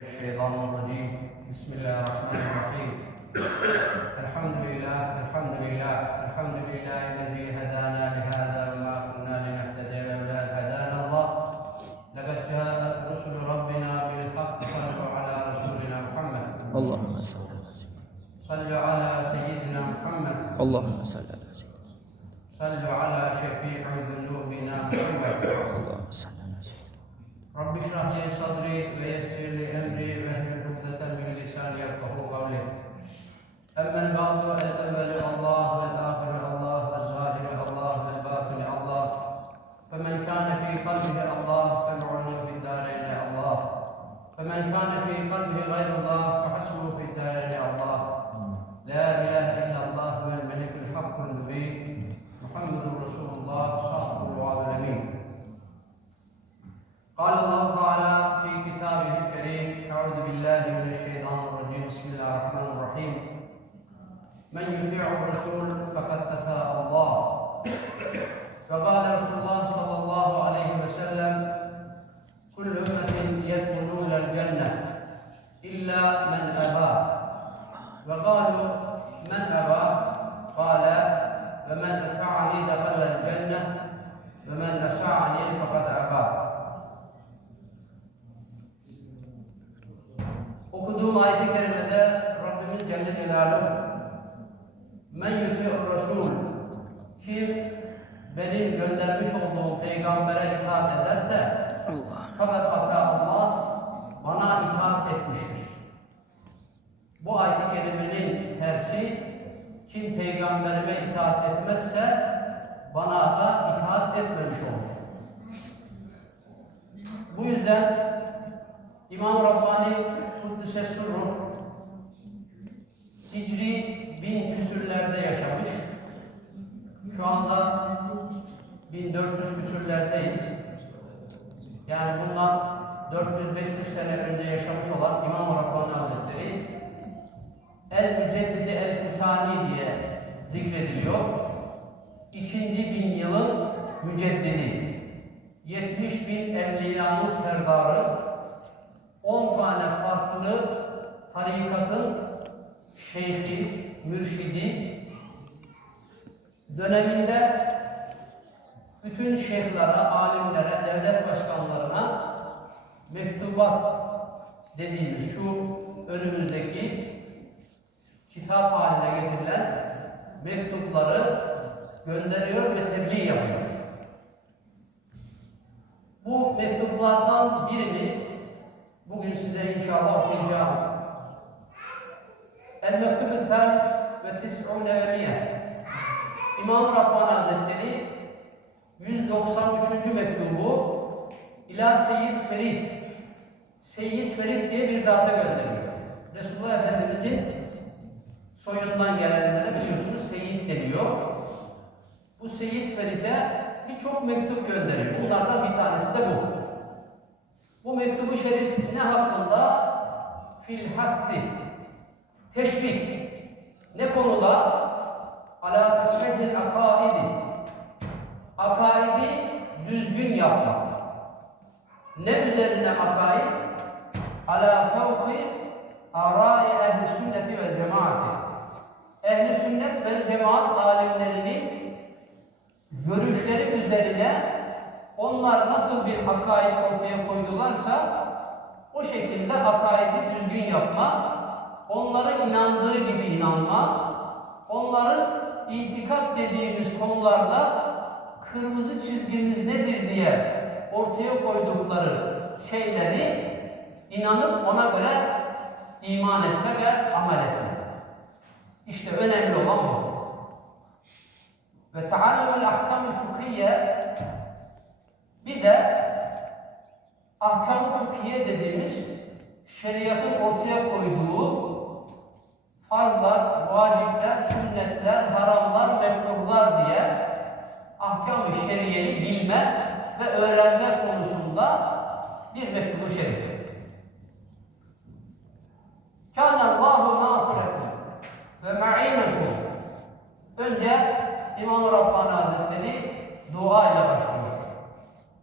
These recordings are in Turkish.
الشيطان الرجيم. بسم الله الرحمن الرحيم. الحمد لله الحمد لله الحمد لله الذي هدانا لهذا وما كنا لنهتدي لولا أن هدانا الله. لقد جاءت رسل ربنا بالحق صلوا على رسولنا محمد. اللهم صل صلوا على سيدنا محمد. اللهم صل على سيدنا صلوا على شفيع ذنوبنا محمد اللهم صل على سيدنا رب اشرح لي صدري ويسر لي امري واحلل عقدة من لساني يفقهوا قولي اما البعض الأول الله والاخر الله والظاهر الله والباطن الله فمن كان في قلبه الله فمعونه في الدارين الله فمن كان في قلبه غير الله فحسبه في الدارين الله لا اله الا الله هو الملك الحق المبين محمد رسول الله صاحب الوعد الامين قال الله تعالى في كتابه الكريم أعوذ بالله من الشيطان الرجيم بسم الله الرحمن الرحيم من يطيع الرسول فقد أتى الله. فقال رسول الله صلى الله عليه وسلم كل أمة يدخلون الجنة إلا من أبى. وقالوا من أبى؟ قال فمن أطاعني دخل الجنة ومن أساعني فقد أبى. Okuduğum ayet-i kerimede Rabbimiz Celle Celaluhu Men yuti'ur Resul Kim benim göndermiş olduğum peygambere itaat ederse Allah fakat ata Allah bana itaat etmiştir. Bu ayet-i kerimenin tersi kim peygamberime itaat etmezse bana da itaat etmemiş olur. Bu yüzden İmam Rabbani Kuddise Sürruh Hicri bin küsürlerde yaşamış. Şu anda 1400 küsürlerdeyiz. Yani bundan 400-500 sene önce yaşamış olan İmam Rabbani Hazretleri El Müceddidi El Fisani diye zikrediliyor. İkinci bin yılın müceddidi. 70 bin evliyanın serdarı, 10 tane farklı tarikatın şeyhi, mürşidi, döneminde bütün şeyhlere, alimlere, devlet başkanlarına mektubat dediğimiz şu önümüzdeki kitap haline getirilen mektupları gönderiyor ve tebliğ yapıyor. Bu mektuplardan birini bugün size inşallah okuyacağım. El Mektubu Thalis ve Tis'une ve Miye. İmam Rabbani Hazretleri 193. mektubu İla Seyyid Ferid Seyyid Ferid diye bir zata gönderiyor. Resulullah Efendimizin soyundan gelenlere biliyorsunuz Seyyid deniyor. Bu Seyyid Ferid'e birçok mektup gönderiyor. Bunlardan bir tanesi de bu. Bu mektubu şerif ne hakkında? Fil hakti. Teşvik. Ne konuda? Ala tasmihil akaidi. Akaidi düzgün yapmak. Ne üzerine akaid? Ala fevki arai ehli sünneti vel cemaati. Ehli sünnet vel cemaat alimlerinin görüşleri üzerine onlar nasıl bir akaid ortaya koydularsa o şekilde akaidi düzgün yapma, onların inandığı gibi inanma, onların itikat dediğimiz konularda kırmızı çizgimiz nedir diye ortaya koydukları şeyleri inanıp ona göre iman etme ve amel etme. İşte önemli olan bu. Ve taallümül ahkamül fıkhiye bir de ahkam-ı fıkhiye dediğimiz şeriatın ortaya koyduğu farzlar, vacipler, sünnetler, haramlar, mekruhlar diye ahkam-ı şeriyeyi bilme ve öğrenme konusunda bir mektubu şerif. Kâne Allahu nâsirekum ve ma'inekum. Önce İmam-ı Rabbani Hazretleri dua ile başlıyor.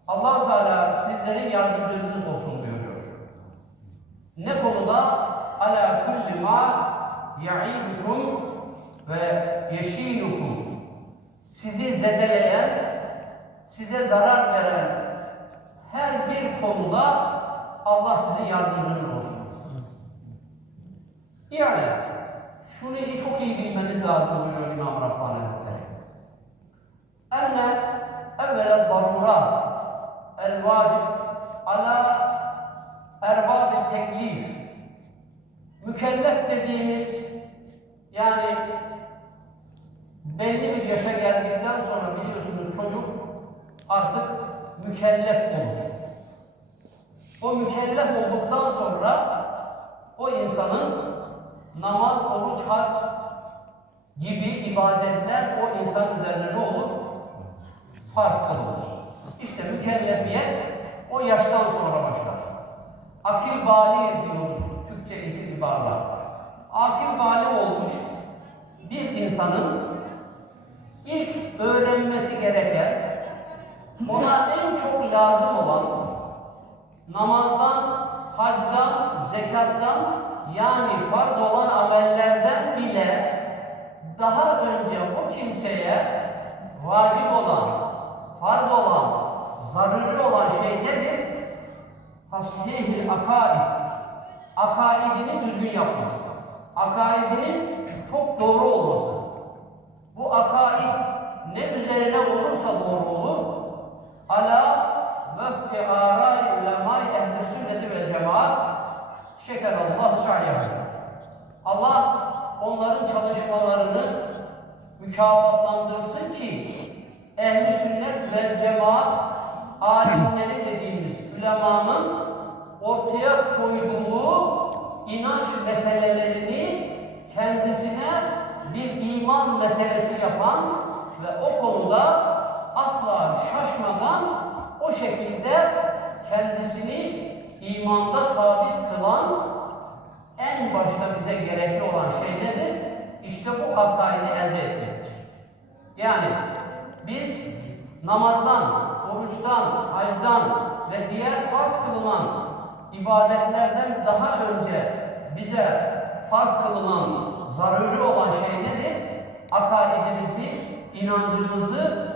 allah Teala sizlerin yardımcınız olsun buyuruyor. Ne konuda ala kulli ma ya'idukum ve yeşinukum sizi zedeleyen, size zarar veren her bir konuda Allah sizin yardımcınız olsun. Yani şunu çok iyi bilmeniz lazım buyuruyor İmam Rabbani Hazretleri. Enne evvela darurat el vacib ala erbab teklif mükellef dediğimiz yani belli bir yaşa geldikten sonra biliyorsunuz çocuk artık mükellef olur. O mükellef olduktan sonra o insanın namaz, oruç, hac gibi ibadetler o insan üzerine ne olur? Farz kılınır. İşte mükellefiyet o yaştan sonra başlar. Akil bali diyoruz Türkçe itibarla. Akil bali olmuş bir insanın ilk öğrenmesi gereken, ona en çok lazım olan namazdan, hacdan, zekattan yani farz olan amellerden bile daha önce o kimseye vacip olan, farz olan, zaruri olan şey nedir? Tasbih-i akaid. Akaidini düzgün yapması. Akaidinin çok doğru olması. Bu akaid ne üzerine olursa doğru olur. Ala vefki arai ulemai ehli sünneti vel cemaat şekerallah sa'yahum. Allah onların çalışmalarını mükafatlandırsın ki ehli sünnet vel cemaat alimleri dediğimiz ulemanın ortaya koyduğu inanç meselelerini kendisine bir iman meselesi yapan ve o konuda asla şaşmadan o şekilde kendisini imanda sabit kılan en başta bize gerekli olan şey nedir? İşte bu akaidi elde etmektir. Yani biz namazdan, oruçtan, hacdan ve diğer farz kılınan ibadetlerden daha önce bize farz kılınan zaruri olan şey nedir? Akaidimizi, inancımızı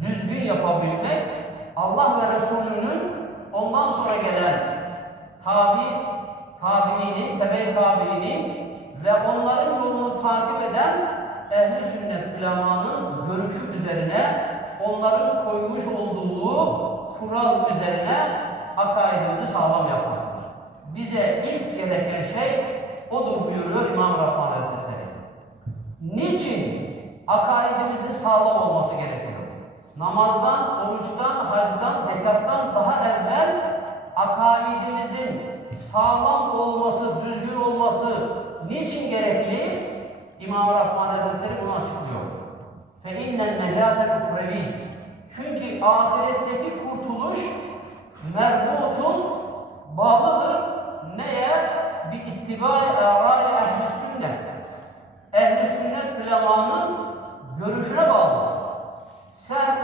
düzgün yapabilmek, Allah ve Resulü'nün ondan sonra gelen tabi, tabiinin, tebe tabiinin ve onların yolunu takip eden ehli sünnet ulemanın görüşü üzerine onların koymuş olduğu kural üzerine akaidimizi sağlam yapmaktır. Bize ilk gereken şey odur buyuruyor İmam Rabbani Hazretleri. Niçin akaidimizin sağlam olması gerekiyor? Namazdan, oruçtan, hacdan, zekattan daha evvel akaidimizin sağlam olması, düzgün olması niçin gerekli? İmam Rahman Hazretleri bunu açıklıyor. فَاِنَّ النَّجَاتَ الْاُخْرَو۪ي Çünkü ahiretteki kurtuluş merbutun bağlıdır. Neye? Bir ittibai ârâi ehl-i sünnet. Ehl-i sünnet ulemanın görüşüne bağlıdır. Sen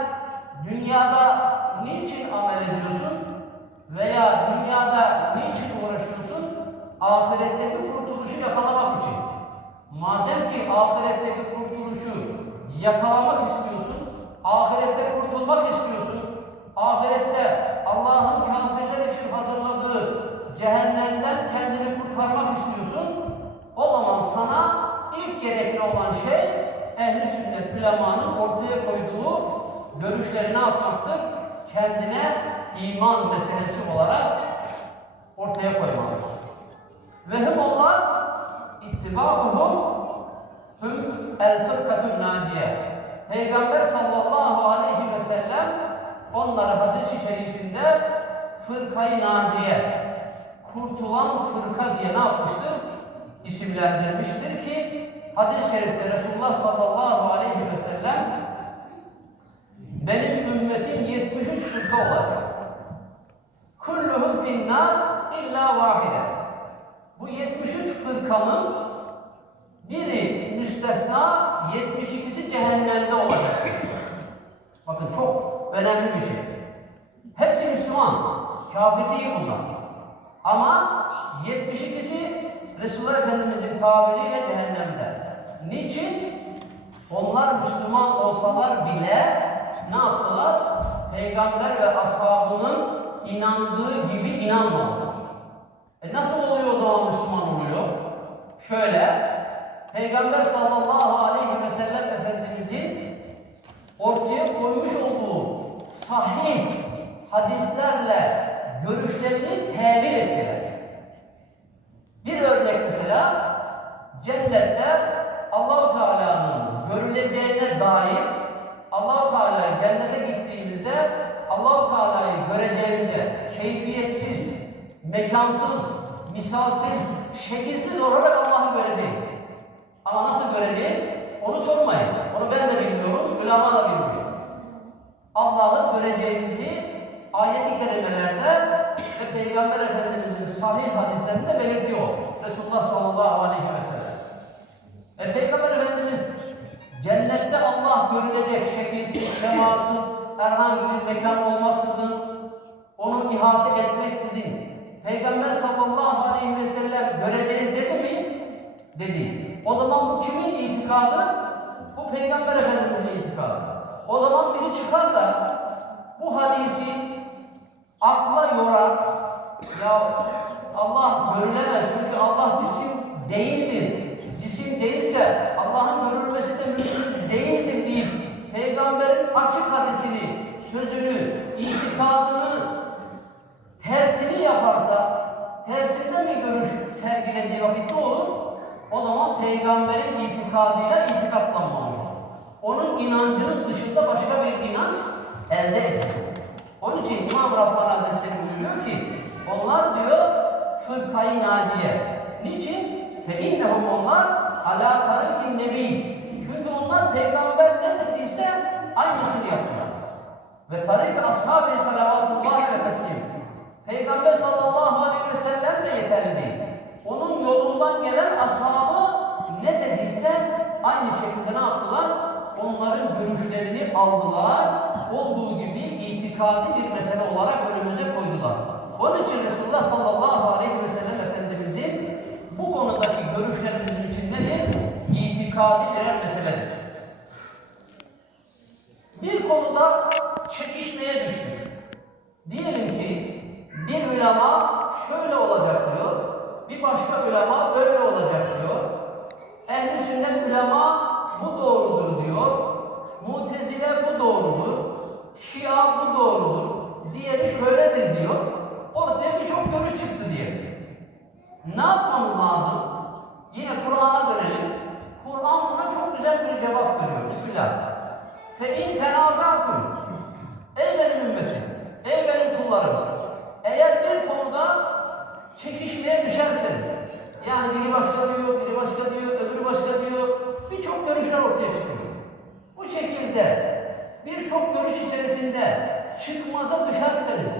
dünyada niçin amel ediyorsun? Veya dünyada niçin uğraşıyorsun? Ahiretteki kurtuluşu yakalamak için. Madem ki ahiretteki kurtuluşu yakalamak istiyorsun, ahirette kurtulmak istiyorsun, ahirette Allah'ın kafirler için hazırladığı cehennemden kendini kurtarmak istiyorsun, o zaman sana ilk gerekli olan şey ehli sünnet ulemanın ortaya koyduğu görüşleri ne yapmaktır? Kendine iman meselesi olarak ortaya koymalıdır. Ve hüm onlar ittibâuhum hüm el fırkatun naciye. Peygamber sallallahu aleyhi ve sellem onları hadis-i şerifinde fırkayı naciye, kurtulan fırka diye ne yapmıştır? İsimlendirmiştir ki hadis-i şerifte Resulullah sallallahu aleyhi ve sellem benim ümmetim 73 fırka olacak. Kulluhum finnar illa vahide. Bu 73 fırkanın biri müstesna, 72'si cehennemde olacak. Bakın çok önemli bir şey. Hepsi Müslüman. Kafir değil bunlar. Ama 72'si Resulullah Efendimizin tabiriyle cehennemde. Niçin? Onlar Müslüman olsalar bile ne yaptılar? Peygamber ve ashabının inandığı gibi inanmadılar. E nasıl oluyor o zaman Müslüman oluyor? Şöyle, Peygamber sallallahu aleyhi ve sellem Efendimizin ortaya koymuş olduğu sahih hadislerle görüşlerini tevil ettiler. Bir örnek mesela cennette Allahu Teala'nın görüleceğine dair Allahu Teala'yı cennete gittiğimizde Allahu Teala'yı göreceğimize keyfiyetsiz, mekansız, misalsiz, şekilsiz olarak Allah'ı göreceğiz. Ama nasıl göreceğiz? Onu sormayın. Onu ben de bilmiyorum, ulema da bilmiyor. Allah'ı göreceğimizi ayeti kerimelerde ve Peygamber Efendimizin sahih hadislerinde belirtiyor. Resulullah sallallahu aleyhi ve sellem. E Peygamber Efendimiz cennette Allah görülecek şekilsiz, şemasız, herhangi bir mekan olmaksızın, onu ihate etmeksizin Peygamber sallallahu aleyhi ve sellem göreceğiz dedi mi? Dedi. O zaman bu kimin itikadı? Bu Peygamber Efendimizin itikadı. O zaman biri çıkar da bu hadisi akla yorar. Ya Allah görülemez çünkü Allah cisim değildir. Cisim değilse Allah'ın görülmesi de mümkün değildir deyip Peygamberin açık hadisini, sözünü, itikadını tersini yaparsa, tersinden bir görüş sergilediği vakitte olur, o zaman peygamberin itikadıyla itikatlanmamış olur. Onun inancının dışında başka bir inanç elde etmiş olur. Onun için İmam Rabbani Hazretleri buyuruyor ki, onlar diyor fırkayı naciye. Niçin? Fe innehum onlar ala tarikin nebi. Çünkü onlar peygamber ne dediyse aynısını yaptılar. Ve tarik ashab-ı ve teslim. Peygamber sallallahu aleyhi ve sellem de yeterli değil. Onun yolundan gelen ashabı ne dediyse aynı şekilde ne yaptılar? Onların görüşlerini aldılar. Olduğu gibi itikadi bir mesele olarak önümüze koydular. Onun için Resulullah sallallahu aleyhi ve sellem Efendimizin bu konudaki görüşleri bizim için nedir? İtikadi birer meseledir. Bir konuda çekişmeye düştük. Diyelim ki bir ulema şöyle olacak diyor, bir başka ulema böyle olacak diyor. Ehl-i sünnet ulema bu doğrudur diyor. Mutezile bu doğrudur. Şia bu doğrudur. Diğeri şöyledir diyor. Ortaya birçok görüş çıktı diye. Ne yapmamız lazım? Yine Kur'an'a dönelim. Kur'an ona çok güzel bir cevap veriyor. Bismillah. Fe in tenazatun. Ey benim ümmetim, ey benim kullarım. Eğer bir konuda çekişmeye düşerseniz, yani biri başka diyor, biri başka diyor, öbürü başka diyor, birçok görüşler ortaya çıkıyor. Bu şekilde birçok görüş içerisinde çıkmaza düşerseniz,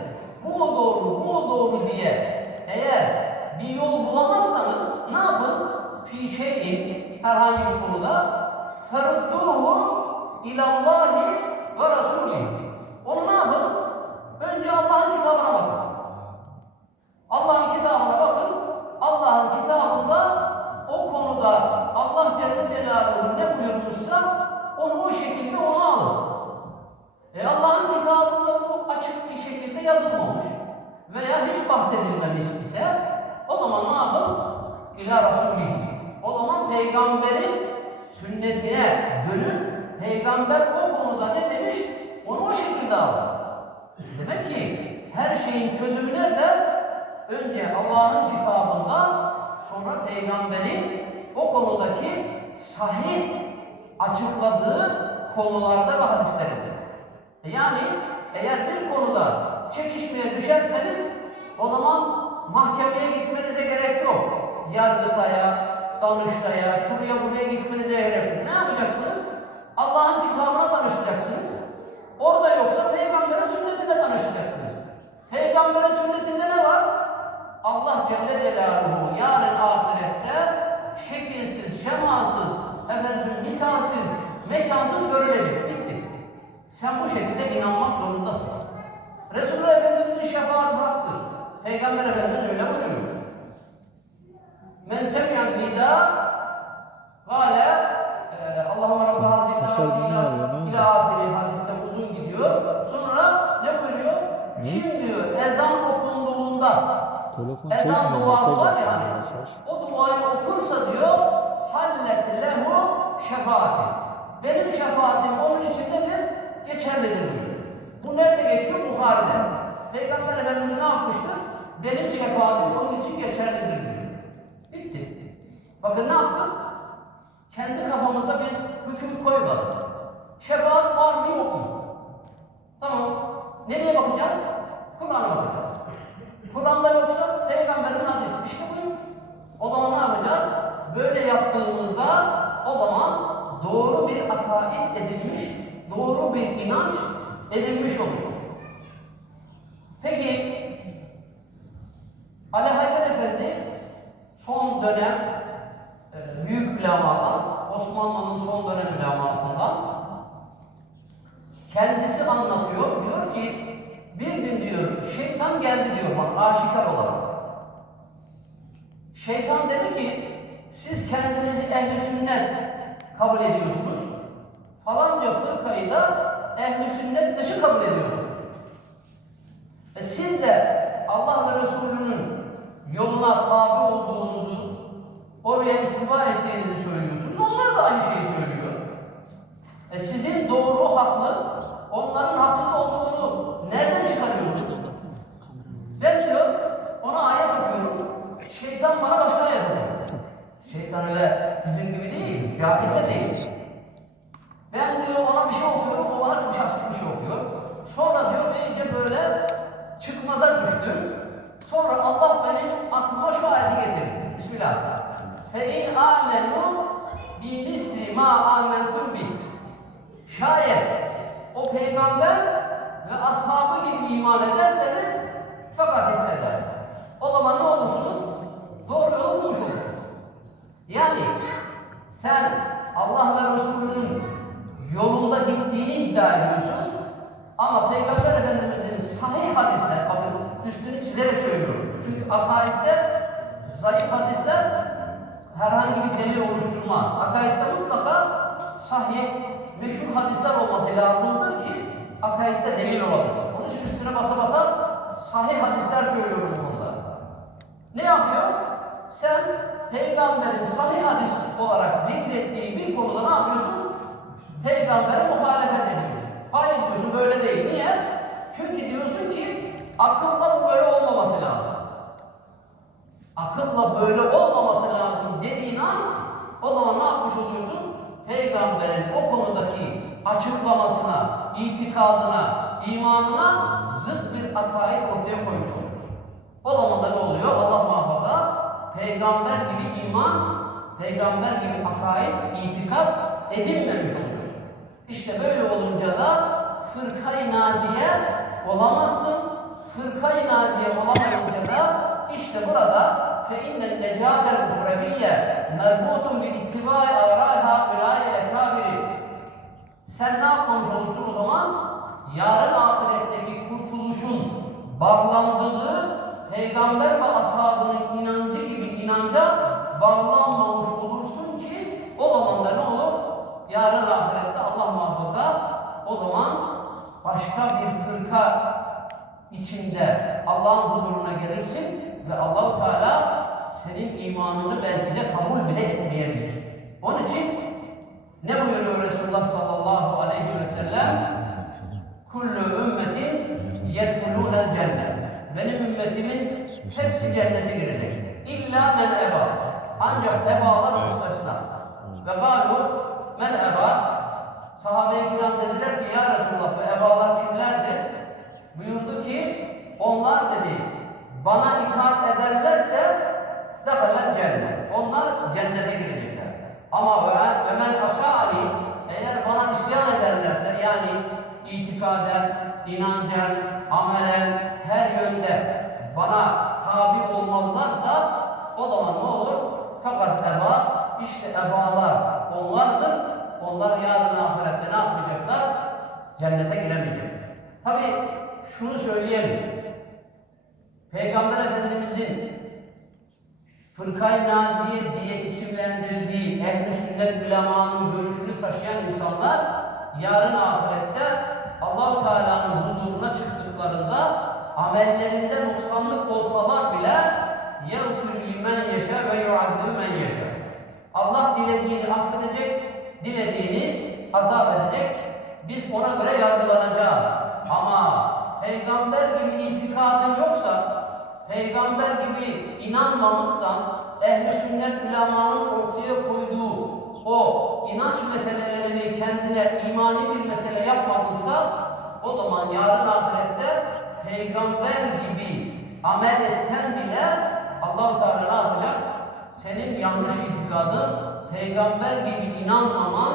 bu mu doğru, bu mu doğru diye eğer bir yol bulamazsanız ne yapın? Fi şeyin herhangi bir konuda ferudduhu ilallahi ve rasulihi. Onu ne yapın? Önce Allah'ın kitabına bakın. Allah'ın kitabına bakın. Allah'ın kitabında konuda Allah Celle Celaluhu ne buyurmuşsa onu o şekilde onu alın. E Allah'ın kitabında bu açık bir şekilde yazılmamış veya hiç bahsedilmemiş ise o zaman ne yapın? İlâ Resulî. O zaman peygamberin sünnetine dönün. Peygamber o konuda ne demiş? Onu o şekilde alın. Demek ki her şeyin çözümü nerede? Önce Allah'ın kitabında sonra peygamberin o konudaki sahih açıkladığı konularda ve hadislerinde. Yani eğer bir konuda çekişmeye düşerseniz o zaman mahkemeye gitmenize gerek yok. Yargıtay'a, Danıştay'a, şuraya buraya gitmenize gerek yok. Ne yapacaksınız? Allah'ın kitabına danışacaksınız. Orada yoksa peygamberin sünnetine danışacaksınız. Peygamberin sünnetinde ne var? Allah Celle Celaluhu yarın ahirette şekilsiz, şemasız, efendim misalsiz, mekansız görülecek. Bitti. Sen bu şekilde inanmak zorundasın. Resulullah Efendimizin şefaati haktır. Peygamber Efendimiz öyle buyuruyor. Men semi'an nida Gale Allahümme Rabbi hazine Mesaj dinliyor, ne oldu? ila ahiri hadiste uzun gidiyor. Sonra ne buyuruyor? Kim diyor ezan okunduğunda Telefon ezan duası var ya hani o duayı okursa diyor hallet lehu şefaati. Benim şefaatim onun için nedir? Geçerlidir diyor. Bu nerede geçiyor? Bukhari'de. Peygamber Efendimiz ne yapmıştır? Benim şefaatim onun için geçerlidir diyor. Bitti. Bakın ne yaptık? Kendi kafamıza biz hüküm koymadık. Şefaat var mı yok mu? Tamam. Nereye bakacağız? Kur'an'a bakacağız. Kur'an'da yoksa peygamberin hadisi. İşte bu. O zaman ne yapacağız? Böyle yaptığımızda o zaman doğru bir akaid edilmiş, doğru bir inanç edilmiş olur. Peki Ali Haydar Efendi son dönem e, büyük ulemadan, Osmanlı'nın son dönem ulemasından kendisi anlatıyor. Diyor ki bir gün diyor şeytan geldi diyor bana aşikar olarak. Şeytan dedi ki siz kendinizi ehli sünnet kabul ediyorsunuz. Falanca fırkayı da ehli sünnet dışı kabul ediyorsunuz. E siz de Allah ve Resulü'nün yoluna tabi olduğunuzu, oraya ittiba ettiğinizi söylüyorsunuz. Onlar da aynı şeyi söylüyor. E sizin doğru haklı, onların haksız olduğunu nereden çıkarıyorsunuz? Ben diyor, ona ayet okuyorum. Şeytan bana başka ayet okuyor. Şeytan öyle bizim gibi değil, cahil de değil. Ben diyor ona bir şey okuyorum, o bana şahsi bir şey okuyor. Sonra diyor iyice böyle çıkmaza düştüm. Sonra Allah benim aklıma şu ayeti getirdi. Bismillah. Fe in amenu bi misli ma amentum bi. Şayet o peygamber ve ashabı gibi iman ederseniz fakat eder. O zaman ne olursunuz? Doğru yolu bulmuş olursunuz. Yani sen Allah ve Resulü'nün yolunda gittiğini iddia ediyorsun ama Peygamber Efendimiz'in sahih hadisler, bakın üstünü çizerek söylüyorum. Çünkü akaidde zayıf hadisler herhangi bir delil oluşturmaz. Akaidde mutlaka sahih, meşhur hadisler olması lazımdır ki akaidde delil olabilsin. Onun için üstüne basa basa sahih hadisler söylüyorum bu konuda. Ne yapıyor? Sen peygamberin sahih hadis olarak zikrettiği bir konuda ne yapıyorsun? Peygambere muhalefet ediyorsun. Hayır diyorsun böyle değil. Niye? Çünkü diyorsun ki akılla bu böyle olmaması lazım. Akılla böyle olmaması lazım dediğin an o zaman ne yapmış oluyorsun? Peygamberin o konudaki açıklamasına, itikadına, imanına zıt bir akaid ortaya koymuş oluyorsun. O zaman da ne oluyor? Allah muhafaza peygamber gibi iman, peygamber gibi akaid, itikat edinmemiş oluyorsun. İşte böyle olunca da fırkayı naciye olamazsın. Fırkayı naciye olamayınca da işte burada فَاِنَّ النَّجَاتَ الْاُخْرَبِيَّ مَرْبُوطٌ بِاِتِّبَاءِ آرَاءِ هَؤُلَاءِ الْاَكَابِرِ Sen ne yapmamış olursun o zaman? Yarın ahiretteki kurtuluşun bağlandığı peygamber ve ashabının inancı gibi inanca bağlanmamış olursun ki o zaman da ne olur? Yarın ahirette Allah muhafaza o zaman başka bir fırka içinde Allah'ın huzuruna gelirsin ve Allahu Teala senin imanını belki de kabul bile etmeyebilir. Onun için ne buyuruyor Resulullah sallallahu aleyhi ve sellem? Kullu ümmetin yedhulûnel cennet. Benim ümmetimin hepsi cennete girecek. İlla men eba. Ancak ebalar müstesna. Ve galu men eba. Sahabe-i kiram dediler ki ya Resulullah bu ebalar kimlerdir? Buyurdu ki onlar dedi bana itaat ederlerse defalet cennet. Onlar cennete girecekler. Ama Ömer asali eğer bana isyan ederlerse yani itikaden, inancen, amelen her yönde bana tabi olmazlarsa o zaman ne olur? Fakat eba işte ebalar onlardır. Onlar yarın ahirette ne yapmayacaklar? Cennete giremeyecek. Tabi şunu söyleyelim. Peygamber Efendimizin Fırkay Naciye diye isimlendirdiği ehl-i sünnet ulemanın görüşünü taşıyan insanlar yarın ahirette allah Teala'nın huzuruna çıktıklarında amellerinde noksanlık olsalar bile يَغْفِرْ لِمَنْ يَشَى ve يُعَذِّبْ مَنْ يَشَى Allah dilediğini affedecek, dilediğini azap edecek. Biz ona göre yargılanacağız. Ama peygamber gibi itikadın yoksa, peygamber gibi inanmamışsan, ehli sünnet ulemanın ortaya koyduğu o inanç meselelerini kendine imani bir mesele yapmadıysa, o zaman yarın ahirette peygamber gibi amel etsen bile allah Teala ne yapacak? Senin yanlış itikadın, peygamber gibi inanmaman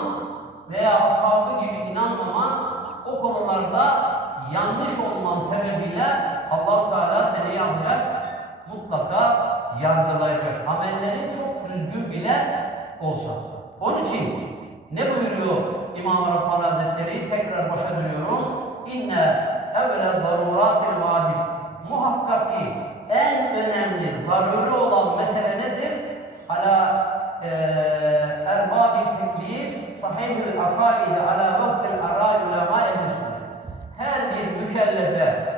veya ashabı gibi inanmaman o konularda yanlış olman sebebiyle allah Teala seni yapacak? Mutlaka yargılayacak. Amellerin çok düzgün bile olsa. Onun için ne buyuruyor İmam-ı Rabbani Hazretleri? Tekrar başa dönüyorum. İnne evvele zaruratil vacib. Muhakkak ki en önemli, zaruri olan mesele nedir? Ala eee erbabil teklif sahihül akaidi ala vahbil aray ulema ehl Her bir mükellefe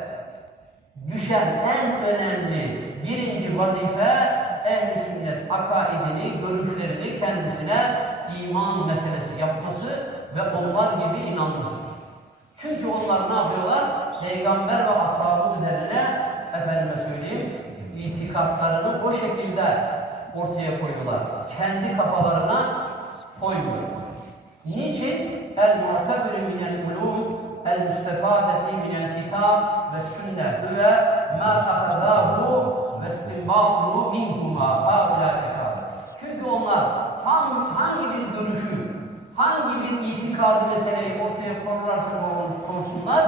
düşen en önemli birinci vazife ehl-i sünnet akaidini, görüşlerini kendisine iman meselesi yapması ve onlar gibi inanması. Çünkü onlar ne yapıyorlar? Peygamber ve ashabı üzerine efendime söyleyeyim itikatlarını o şekilde ortaya koyuyorlar. Kendi kafalarına koymuyor. Niçin? El-mu'tebiri minel ulum el-müstefadeti minel kitab ve sünne huve ma ahadahu ve istinbatuhu minkuma haulâ Çünkü onlar hangi, hangi bir görüşü, hangi bir itikadı meseleyi ortaya koyarlarsa koysunlar,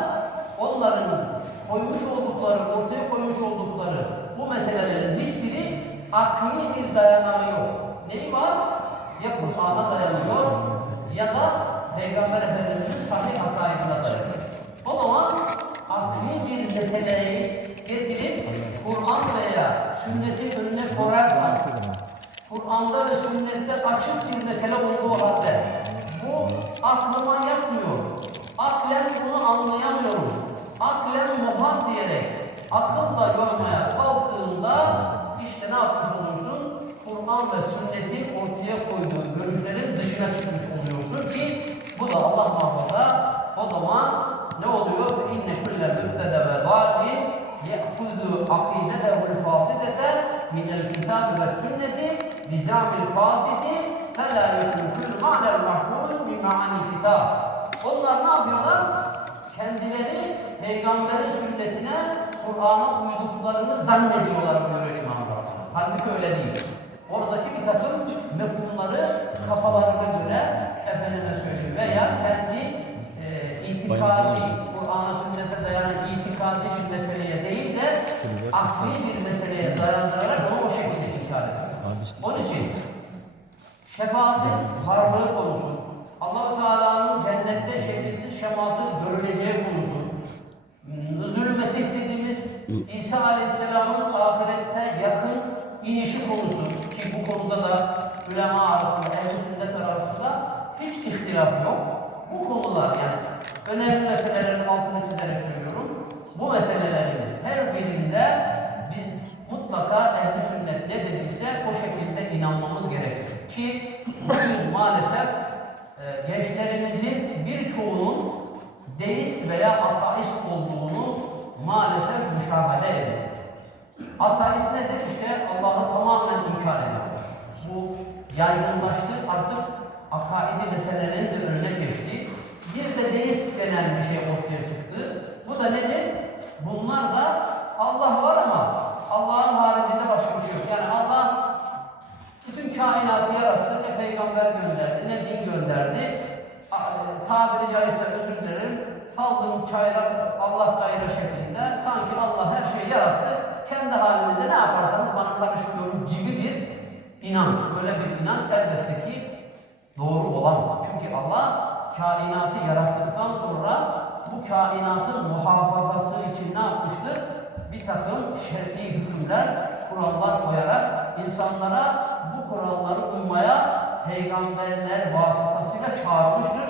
onların koymuş oldukları, ortaya koymuş oldukları bu meselelerin hiçbiri akli bir dayanağı yok. Neyi var? Ya Kur'an'a dayanıyor ya da Peygamber Efendimiz'in sahih dayanıyor. O zaman akli bir meseleyi getirip Kur'an veya sünnetin önüne koyarsan Kur'an'da ve sünnette açık bir mesele olduğu halde bu aklıma yatmıyor. Aklen bunu anlayamıyorum. Aklen muhal diyerek akılla görmeye kalktığında işte ne yapmış olursun? Kur'an ve sünnetin ortaya koyduğu görüşlerin dışına çıkmış oluyorsun ki bu da Allah muhafaza o zaman ne oluyor? فَاِنَّ كُلَّ مُبْتَدَ وَضَالٍ يَأْخُذُ عَقِيدَتَهُ الْفَاسِدَةَ مِنَ الْكِتَابِ وَالسُّنَّةِ بِزَعْمِ الْفَاسِدِ فَلَا يَكُنْ كُلُّ مَعْنَى الْمَحْفُوظ بِمَعَنِ الْكِتَابِ Onlar ne yapıyorlar? Kendileri peygamberin sünnetine, Kur'an'a uyduklarını zannediyorlar böyle İmam Rabbani. Halbuki öyle değil. Oradaki bir takım mefhumları kafalarına göre efendime söyleyeyim veya kendi e, itikadi, Kur'an'a sünnete dayanan itikadi bir meseleye değil de akli bir meseleye dayandırarak onu o şekilde inkar ediyor. Onun için şefaatin varlığı konusu, allah Teala'nın cennette şekilsiz şemasız görüleceği konusu, Nüzul-ü Mesih dediğimiz İsa Aleyhisselam'ın ahirette yakın inişi konusu ki bu konuda da ulema arasında, ehl-i sünnet arasında hiç ihtilaf yok. Bu konular yani önemli meselelerin altını çizerek söylüyorum. Bu meselelerin her birinde biz mutlaka ehl-i sünnet ne dediyse o şekilde inanmamız gerekir. Ki bugün maalesef e, gençlerimizin birçoğunun deist veya ateist olduğunu maalesef müşahede ediyoruz. Ateist nedir? İşte Allah'ı tamamen inkar ediyor. Bu yaygınlaştı artık akaidi meselelerin de önüne geçti. Bir de deist denen bir şey ortaya çıktı. Bu da nedir? Bunlar da Allah var ama Allah'ın haricinde başka bir şey yok. Yani Allah bütün kainatı yarattı, ne peygamber gönderdi, ne din gönderdi. A- e, Tabiri caizse özür dilerim, saldım çayra Allah gayrı şeklinde sanki Allah her şeyi yarattı, kendi halimize ne yaparsanız bana karışmıyorum gibi bir inanç. Böyle bir inanç elbette ki doğru olamaz. Çünkü Allah kainatı yarattıktan sonra bu kainatın muhafazası için ne yapmıştır? bir takım şer'i hükümler, kurallar koyarak insanlara bu kuralları uymaya peygamberler vasıtasıyla çağırmıştır.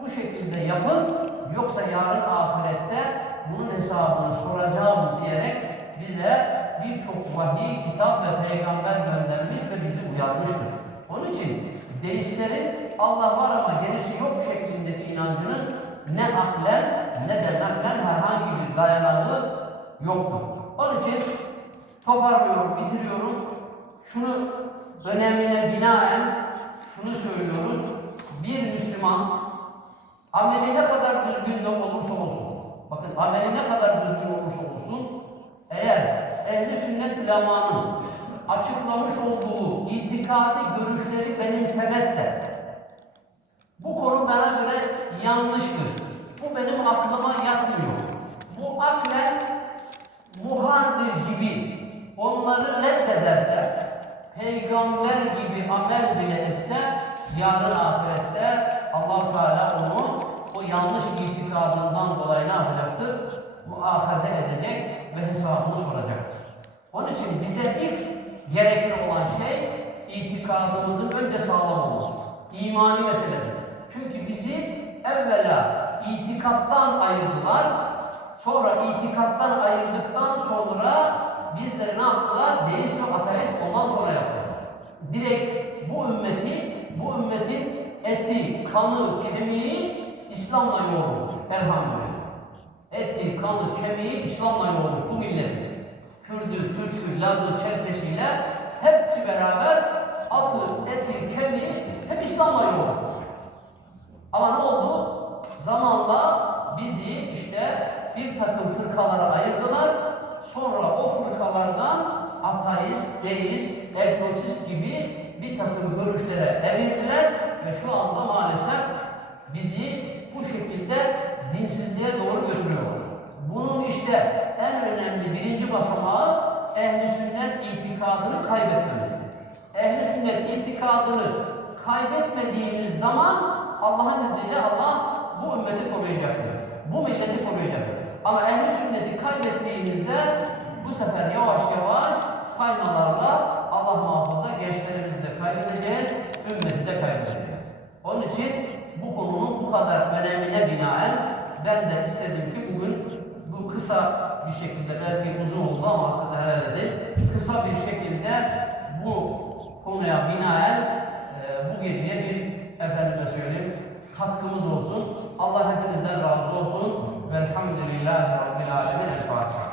Bu şekilde yapın yoksa yarın ahirette bunun hesabını soracağım diyerek bize birçok vahiy, kitap ve peygamber göndermiş ve bizi uyarmıştır. Onun için deistlerin Allah var ama gerisi yok şeklindeki inancının ne aklen ne de naklen herhangi bir dayanaklı yoktur. Onun için toparlıyorum, bitiriyorum. Şunu önemine binaen şunu söylüyoruz. Bir Müslüman ameli ne kadar düzgün de olursa olsun, bakın ameli ne kadar düzgün olursa olsun, eğer ehli sünnet ulemanın açıklamış olduğu itikadi görüşleri benimsemezse, bu konu bana göre yanlıştır. Bu benim aklıma yatmıyor. Bu aklen muhardir gibi onları reddederse, peygamber gibi amel bile yarın ahirette allah Teala onu o yanlış itikadından dolayı ne yapacaktır? Muahaze edecek ve hesabını soracaktır. Onun için bize ilk gerekli olan şey itikadımızın önce sağlam olması. İmani meseledir. Çünkü bizi evvela itikattan ayırdılar. Sonra itikattan ayrıldıktan sonra bizleri ne yaptılar? Deist ve ateist ondan sonra yaptılar. Direkt bu ümmeti, bu ümmetin eti, kanı, kemiği İslam'la yoğrulmuş. Elhamdülillah. Eti, kanı, kemiği İslam'la yoğrulmuş bu milletin. Kürdü, Türk'ü, Laz'ı, Çerkeşiyle hepsi beraber atı, eti, kemiği hep İslam'la yoğrulmuş. Ama ne oldu? Zamanla bizi işte bir takım fırkalara ayırdılar. Sonra o fırkalardan ateist, deist, egnosist gibi bir takım görüşlere evirdiler ve şu anda maalesef bizi bu şekilde dinsizliğe doğru götürüyorlar. Bunun işte en önemli birinci basamağı ehli sünnet itikadını kaybetmemizdir. Ehli sünnet itikadını kaybetmediğimiz zaman Allah'ın izniyle Allah bu ümmeti koruyacaktır. Bu milleti koruyacaktır. Ama ehli sünneti kaybettiğimizde bu sefer yavaş yavaş kaymalarla Allah muhafaza gençlerimizi de kaybedeceğiz, ümmeti de kaybedeceğiz. Onun için bu konunun bu kadar önemine binaen ben de istedim ki bugün bu kısa bir şekilde belki uzun oldu ama hakkınızı helal edin. Kısa bir şekilde bu konuya binaen e, bu geceye bir efendime söyleyeyim katkımız olsun. Allah hepinizden razı olsun. Velhamdülillahi Rabbil Alemin. El Fatiha.